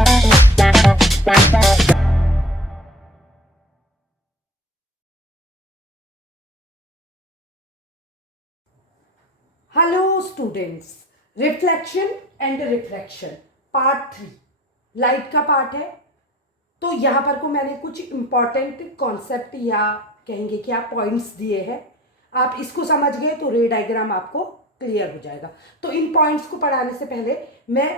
Hello students, reflection and refraction part 3 light का part है। तो यहाँ पर को मैंने कुछ इम्पॉर्टेंट कॉन्सेप्ट या कहेंगे कि आप पॉइंट्स दिए हैं। आप इसको समझ गए तो रे डायग्राम आपको क्लियर हो जाएगा। तो इन पॉइंट्स को पढ़ाने से पहले मैं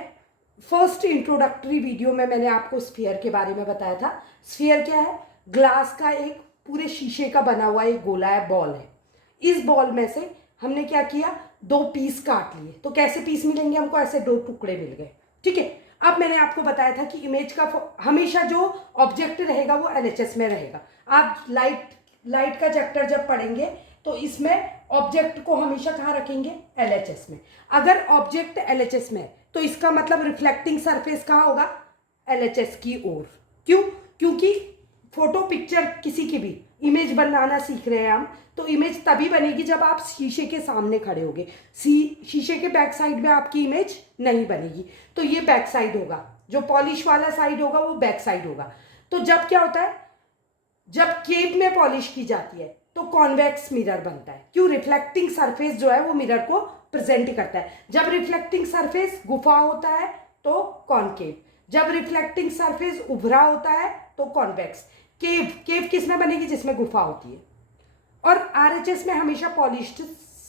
फर्स्ट इंट्रोडक्टरी वीडियो में मैंने आपको स्फीयर के बारे में बताया था। स्फीयर क्या है? ग्लास का एक पूरे शीशे का बना हुआ एक गोला है, बॉल है। इस बॉल में से हमने क्या किया, 2 पीस काट लिए। तो कैसे पीस मिलेंगे हमको? ऐसे 2 टुकड़े मिल गए। ठीक है। अब मैंने आपको बताया था कि इमेज का हमेशा जो ऑब्जेक्ट रहेगा वो एलएचएस में रहेगा। आप लाइट का चैप्टर जब पढ़ेंगे तो इसमें ऑब्जेक्ट को हमेशा कहाँ रखेंगे? एलएचएस में। अगर ऑब्जेक्ट एलएचएस में है तो इसका मतलब रिफ्लेक्टिंग सरफेस कहाँ होगा? एलएचएस की ओर। क्यों? क्योंकि फोटो पिक्चर किसी की भी इमेज बनाना सीख रहे हैं हम, तो इमेज तभी बनेगी जब आप शीशे के सामने खड़े होगे। शीशे के बैक साइड में आपकी इमेज नहीं बनेगी। तो ये बैक साइड होगा, जो पॉलिश वाला साइड होगा वो बैक साइड होगा। तो जब क्या होता है, जब केव में पॉलिश की जाती है तो कॉन्वेक्स मिरर बनता है। क्यों? रिफ्लेक्टिंग सरफेस जो है वो मिरर को प्रेजेंट करता है। जब रिफ्लेक्टिंग सरफेस गुफा होता है तो कॉनकेव, जब रिफ्लेक्टिंग सरफेस उभरा होता है तो कॉन्वेक्स। केव किस में बनेगी? जिसमें गुफा होती है। और आरएचएस में हमेशा पॉलिश्ड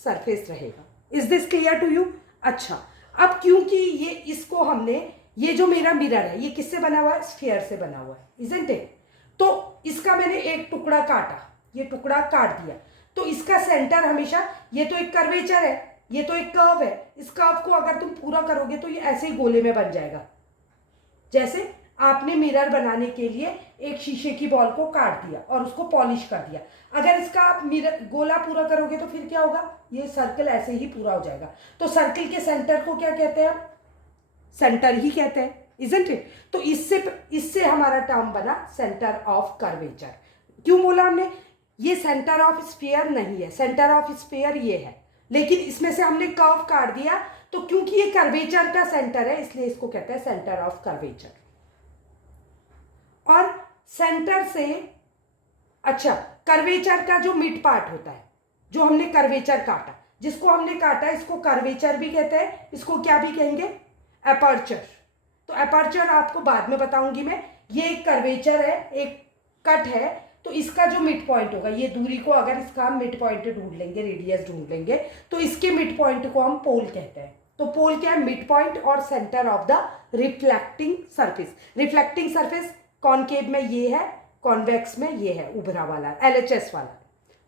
सरफेस रहेगा। Is this clear to you? अच्छा, अब क्योंकि ये इसको हमने, ये जो मेरा मिरर है ये किससे बना हुआ है? स्फीयर से बना हुआ है, इजंट इट? तो इसका मैंने एक टुकड़ा काटा, ये टुकड़ा काट दिया, तो इसका सेंटर हमेशा, ये तो एक कर्वेचर है, ये तो एक कर्व है। इस कर्व को अगर तुम पूरा करोगे तो ये ऐसे ही गोले में बन जाएगा। जैसे आपने मिरर बनाने के लिए एक शीशे की बॉल को काट दिया और उसको पॉलिश कर दिया। अगर इसका आप मिरर गोला पूरा करोगे तो फिर क्या होगा? ये सर्कल ऐसे ही पूरा हो जाएगा। तो सर्कल के सेंटर को क्या कहते हैं? सेंटर ही कहते हैं, इजंट इट? तो इससे हमारा टर्म बना सेंटर ऑफ कर्वेचर। क्यों बोला हमने? ये सेंटर ऑफ स्फीयर नहीं है, सेंटर ऑफ स्फीयर ये है, लेकिन इसमें से हमने कर्व काट दिया। तो क्योंकि ये कर्वेचर का सेंटर है इसलिए इसको कहते हैं सेंटर ऑफ कर्वेचर। और सेंटर से, अच्छा, कर्वेचर का जो मिड पार्ट होता है, जो हमने कर्वेचर काटा, जिसको हमने काटा इसको कर्वेचर भी कहते हैं, इसको क्या भी कहेंगे? एपर्चर। तो एपर्चर आपको बाद में बताऊंगी मैं। ये एक कर्वेचर है, एक कट है, तो इसका जो मिड पॉइंट होगा, ये दूरी को अगर इसका हम मिड पॉइंट ढूंढ लेंगे, रेडियस ढूंढ लेंगे, तो इसके मिड पॉइंट को हम पोल कहते हैं। तो पोल क्या है? मिड पॉइंट और centre of the reflecting surface. Reflecting surface concave में ये है, कॉन्वेक्स में ये है, उभरा वाला, एलएचएस वाला।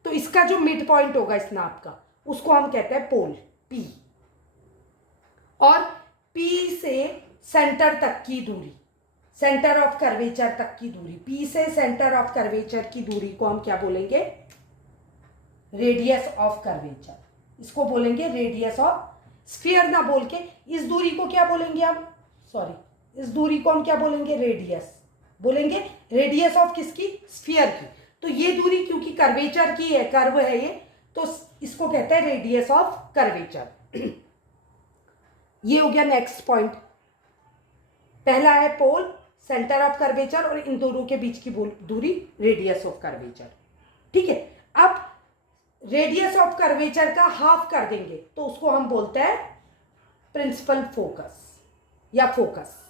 तो इसका जो मिड पॉइंट होगा इस नाप का, उसको हम कहते हैं पोल, पी। और पी से सेंटर तक की दूरी, सेंटर ऑफ कर्वेचर तक की दूरी, पी से सेंटर ऑफ कर्वेचर की दूरी को हम क्या बोलेंगे? Radius of curvature. इसको बोलेंगे रेडियस ऑफ स्फीयर ना बोल के इस दूरी को क्या बोलेंगे हम? सॉरी, इस दूरी को हम क्या बोलेंगे? रेडियस बोलेंगे। रेडियस ऑफ किसकी? स्फीयर की। तो ये दूरी क्योंकि कर्वेचर की है, कर्व है ये, तो इसको कहते हैं रेडियस ऑफ कर्वेचर। ये हो गया नेक्स्ट पॉइंट। पहला है पोल, सेंटर ऑफ कर्वेचर, और इन दोनों के बीच की दूरी रेडियस ऑफ कर्वेचर। ठीक है। अब रेडियस ऑफ कर्वेचर का हाफ कर देंगे तो उसको हम बोलते हैं प्रिंसिपल फोकस या फोकस।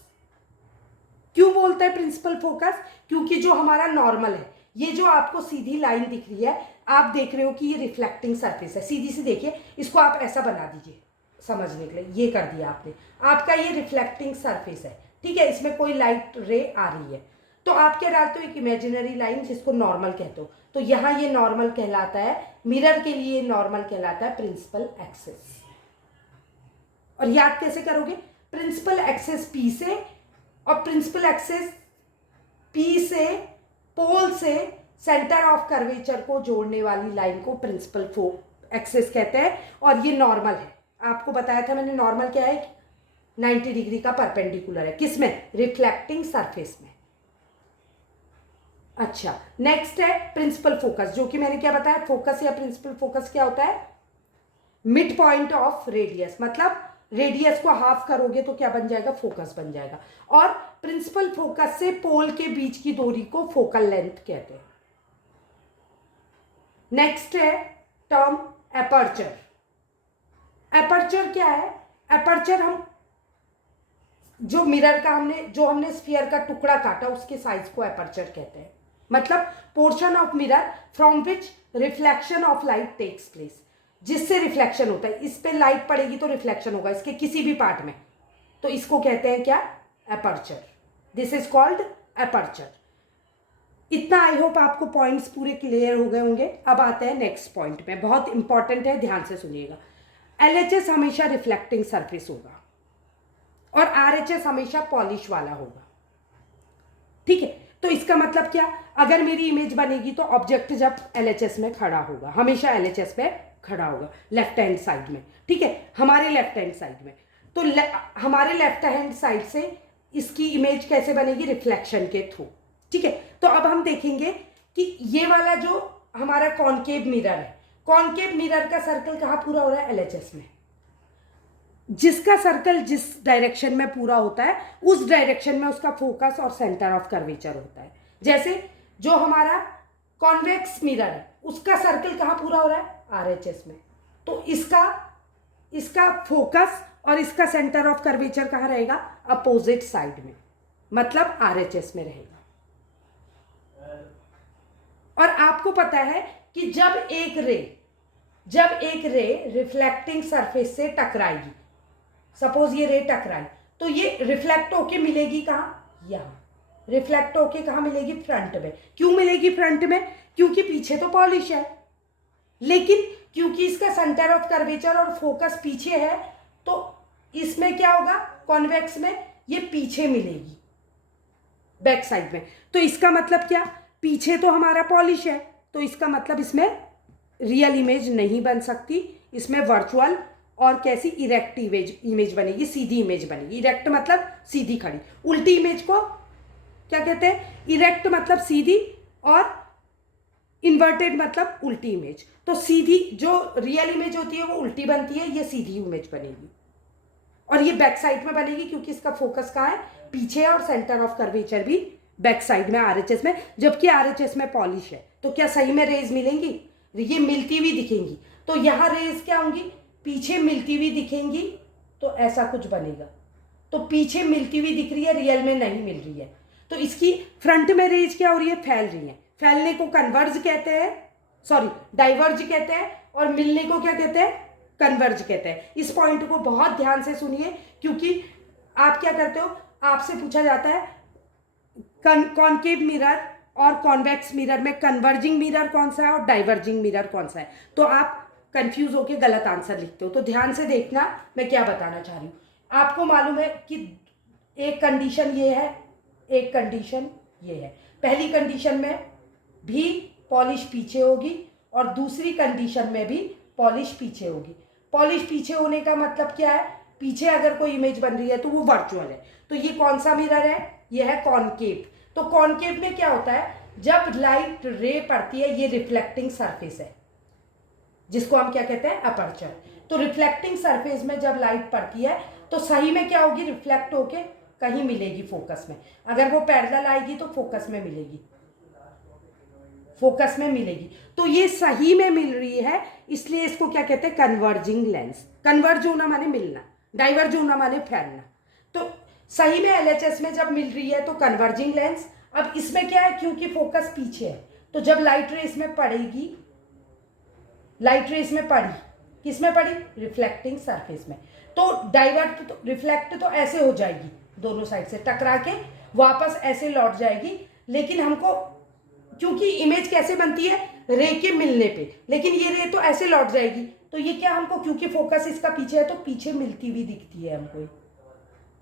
क्यों बोलते हैं प्रिंसिपल फोकस? क्योंकि जो हमारा नॉर्मल है, ये जो आपको सीधी लाइन दिख रही है, आप देख रहे हो कि ये रिफ्लेक्टिंग सरफेस है, सीधी सी देखिए, इसको आप ऐसा बना दीजिए समझने के लिए। ये कर दिया आपने, आपका ये रिफ्लेक्टिंग सरफेस है। ठीक है, इसमें कोई लाइट रे आ रही है तो आप क्या डालते हो? एक इमेजिनरी लाइन जिसको नॉर्मल कहते हो। तो यहां ये नॉर्मल कहलाता है, मिरर के लिए नॉर्मल कहलाता है प्रिंसिपल एक्सिस। और याद कैसे करोगे? प्रिंसिपल एक्सिस पी से, और प्रिंसिपल एक्सिस पी से पोल से सेंटर ऑफ कर्वेचर को जोड़ने वाली लाइन को प्रिंसिपल एक्सिस कहते हैं। और ये नॉर्मल है, आपको बताया था मैंने, नॉर्मल क्या है? 90 डिग्री का परपेंडिकुलर है। किसमें? रिफ्लेक्टिंग सरफेस में। अच्छा, नेक्स्ट है प्रिंसिपल फोकस, जो कि मैंने क्या बताया? फोकस या प्रिंसिपल फोकस क्या होता है? मिड पॉइंट ऑफ रेडियस, मतलब रेडियस को हाफ करोगे तो क्या बन जाएगा, फोकस बन जाएगा। और प्रिंसिपल फोकस से पोल के बीच की दूरी को फोकल लेंथ कहते हैं। नेक्स्ट है टर्म एपर्चर। एपर्चर क्या है, एपर्चर हम जो मिरर का हमने स्फीयर का टुकड़ा काटा उसके साइज को एपर्चर कहते हैं। मतलब portion of mirror from which reflection of light takes place, जिससे रिफ्लेक्शन होता है। इस पे लाइट पड़ेगी तो रिफ्लेक्शन होगा इसके किसी भी पार्ट में, तो इसको कहते हैं क्या, aperture. This is called aperture. इतना आई होप आपको पॉइंट्स पूरे क्लियर हो गए होंगे। अब आते हैं नेक्स्ट पॉइंट में, बहुत इंपॉर्टेंट है, ध्यान से सुनिएगा। एलएचएस हमेशा रिफ्लेक्टिंग सरफेस होगा और आरएचएस हमेशा पॉलिश वाला होगा, ठीक है। तो इसका मतलब क्या, अगर मेरी इमेज बनेगी तो ऑब्जेक्ट जब एलएचएस में खड़ा होगा, हमेशा एलएचएस में खड़ा होगा, लेफ्ट हैंड साइड में, ठीक है, हमारे लेफ्ट हैंड साइड में। तो हमारे लेफ्ट हैंड साइड से इसकी इमेज कैसे बनेगी, रिफ्लेक्शन के थ्रू, ठीक है। तो अब हम देखेंगे कि ये वाला जो हमारा कॉनकेव मिरर है, कॉनकेव मिरर का सर्कल कहाँ पूरा हो रहा है, एलएचएस में। जिसका सर्कल जिस डायरेक्शन में पूरा होता है उस डायरेक्शन में उसका फोकस और सेंटर ऑफ कर्वेचर होता है। जैसे जो हमारा कॉन्वेक्स मिरर है उसका सर्कल कहाँ पूरा हो रहा है, आरएचएस में। तो इसका फोकस और इसका सेंटर ऑफ कर्वेचर कहाँ रहेगा, अपोजिट साइड में, मतलब आरएचएस में रहेगा। और आपको पता है कि जब एक रे रिफ्लेक्टिंग सरफेस से टकराएगी, सपोज ये रे टकराई, तो ये रिफ्लेक्ट होके मिलेगी कहाँ, यहाँ। रिफ्लेक्ट होके कहाँ मिलेगी, फ्रंट में। क्यों मिलेगी फ्रंट में, क्योंकि पीछे तो पॉलिश है, लेकिन क्योंकि इसका सेंटर ऑफ कर्वेचर और फोकस पीछे है तो इसमें क्या होगा, कॉन्वेक्स में ये पीछे मिलेगी, बैक साइड में। तो इसका मतलब क्या, पीछे तो हमारा पॉलिश है, तो इसका मतलब इसमें रियल इमेज नहीं बन सकती, इसमें वर्चुअल और कैसी, इरेक्ट इमेज बनेगी, सीधी इमेज बनेगी। इरेक्ट मतलब सीधी खड़ी, उल्टी इमेज को क्या कहते हैं, इरेक्ट मतलब सीधी और इन्वर्टेड मतलब उल्टी इमेज। तो सीधी जो रियल इमेज होती है वो उल्टी बनती है, ये सीधी इमेज बनेगी और ये बैक साइड में बनेगी क्योंकि इसका फोकस कहाँ है, पीछे है, और सेंटर ऑफ कर्वेचर भी बैक साइड में, आरएचएस में। जबकि आरएचएस में पॉलिश है, तो क्या सही में रेज मिलेंगी, ये मिलती हुई दिखेंगी। तो यहाँ रेज क्या होंगी, पीछे मिलती हुई दिखेंगी, तो ऐसा कुछ बनेगा। तो पीछे मिलती हुई दिख रही है, रियल में नहीं मिल रही है, तो इसकी फ्रंट में रेज क्या हो रही है, फैल रही है। फैलने को कन्वर्ज कहते हैं, सॉरी डाइवर्ज कहते हैं, और मिलने को क्या कहते हैं, कन्वर्ज कहते हैं। इस पॉइंट को बहुत ध्यान से सुनिए, क्योंकि आप क्या करते हो, आपसे पूछा जाता है कॉनकेव मिरर और कॉन्वेक्स मिरर में कन्वर्जिंग मिरर कौन सा है और डाइवर्जिंग मिरर कौन सा है, तो आप कंफ्यूज होकर गलत आंसर लिखते हो। तो ध्यान से देखना मैं क्या बताना चाह रही हूँ। आपको मालूम है कि एक कंडीशन ये है, एक कंडीशन ये है। पहली कंडीशन में भी पॉलिश पीछे होगी और दूसरी कंडीशन में भी पॉलिश पीछे होगी। पॉलिश पीछे होने का मतलब क्या है, पीछे अगर कोई इमेज बन रही है तो वो वर्चुअल है। तो ये कौन सा मिरर है, ये है कॉनकेव। तो कॉनकेव में क्या होता है, जब लाइट रे पड़ती है, ये रिफ्लेक्टिंग सरफेस है जिसको हम क्या कहते हैं, अपर्चर। तो रिफ्लेक्टिंग सरफेस में जब लाइट पड़ती है तो सही में क्या होगी, रिफ्लेक्ट होके कहीं मिलेगी फोकस में। अगर वो पैरेलल आएगी तो फोकस में मिलेगी, फोकस में मिलेगी। तो ये सही में मिल रही है, इसलिए इसको क्या कहते हैं, कन्वर्जिंग लेंस। कन्वर्ज होना माने मिलना, डाइवर्ज होना माने फैलना। तो सही में एलएचएस में जब मिल रही है तो कन्वर्जिंग लेंस। अब इसमें क्या है, क्योंकि फोकस पीछे है, तो जब लाइट रे इसमें पड़ेगी, लाइट रे इसमें पड़ी, किसमें पड़ी, रिफ्लेक्टिंग सरफेस में, तो डाइवर्ट तो रिफ्लेक्ट तो ऐसे हो जाएगी, दोनों साइड से टकरा के वापस ऐसे लौट जाएगी। लेकिन हमको, क्योंकि इमेज कैसे बनती है, रे के मिलने पे, लेकिन ये रे तो ऐसे लौट जाएगी। तो ये क्या हमको, क्योंकि फोकस इसका पीछे है तो पीछे मिलती हुई दिखती है हमको,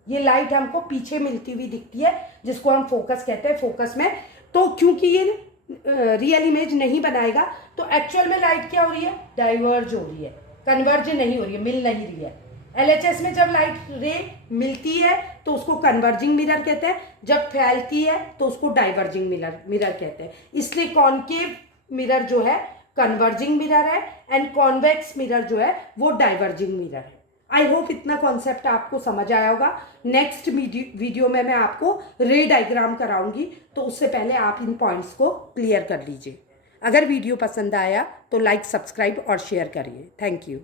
ये लाइट हमको पीछे मिलती हुई दिखती है, जिसको हम फोकस कहते हैं। फोकस में तो क्योंकि ये रियल इमेज नहीं बनाएगा, तो एक्चुअल में लाइट क्या हो रही है, डाइवर्ज हो रही है, कन्वर्ज नहीं हो रही है, मिल नहीं रही है। एलएचएस में जब लाइट रे मिलती है तो उसको कन्वर्जिंग मिरर कहते हैं, जब फैलती है तो उसको डाइवर्जिंग मिरर कहते हैं। इसलिए कॉनकेव मिरर जो है कन्वर्जिंग मिरर है एंड कॉन्वेक्स मिरर जो है वो डाइवर्जिंग मिरर है। आई होप इतना कॉन्सेप्ट आपको समझ आया होगा। नेक्स्ट वीडियो में मैं आपको रे डायग्राम कराऊंगी, तो उससे पहले आप इन पॉइंट्स को क्लियर कर लीजिए। अगर वीडियो पसंद आया तो लाइक, सब्सक्राइब और शेयर करिए। Thank you.